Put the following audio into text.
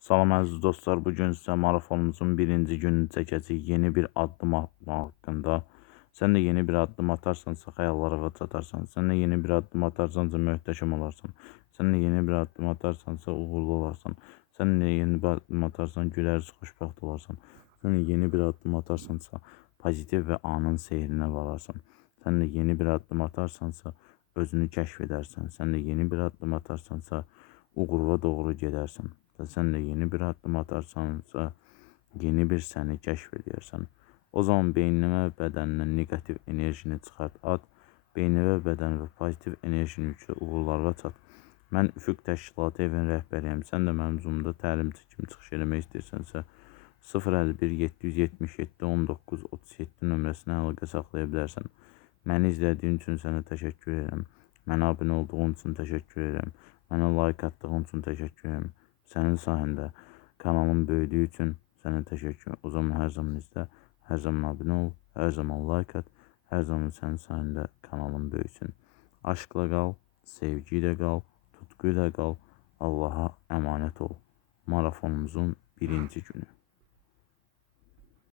Salam əziz dostlar, bu gün sizə marafonumuzun birinci gününü çəkəcəyik. Yeni bir addım atmaq haqqında. Sən də yeni bir addım atarsansa xəyallara çatarsan. Sən də yeni bir addım atarsansa möhtəşəm olarsan. Sən də yeni bir addım atarsansa uğurlu olarsan. Sən də yeni bir addım atarsan gülərüz, xoşbəxt olarsan. Sən də yeni bir addım atarsansa pozitiv və anın seyrinə vararsan. Sən də yeni bir addım atarsansa özünü kəşf edərsən. Sən də yeni bir addım atarsansa uğurla doğru gedərsən. Və sən də yeni bir addım atarsansa, yeni bir səni kəşf edərsən. O zaman beyninə və bədəninə negativ enerjini çıxart, at. Beyninə və bədəninə pozitiv enerjini yüklə, uğurlarla çat. Mən Üfüq Təşkilatı evinin rəhbəriyəm. Sən də mənim Zoom-da təlimçi kimi çıxış eləmək istəyirsənsə 051 777 19 37 nömrəsinə əlaqə saxlaya bilərsən. Məni izlədiyin üçün sənə təşəkkür edirəm. Mənə abunə olduğun üçün təşəkkür edirəm. Mənə like atdığın üçün təşəkkür edirəm. Sənin sayəndə kanalın böyüdüyü üçün sənə təşəkkür. O zaman hər zaman izlə, hər zaman abunə ol, hər zaman like at, hər zaman sənin sayəndə kanalın böyüsün. Aşkla qal, sevgi ilə qal, tutku ilə qal, Allaha əmanət ol. Marafonumuzun birinci günü.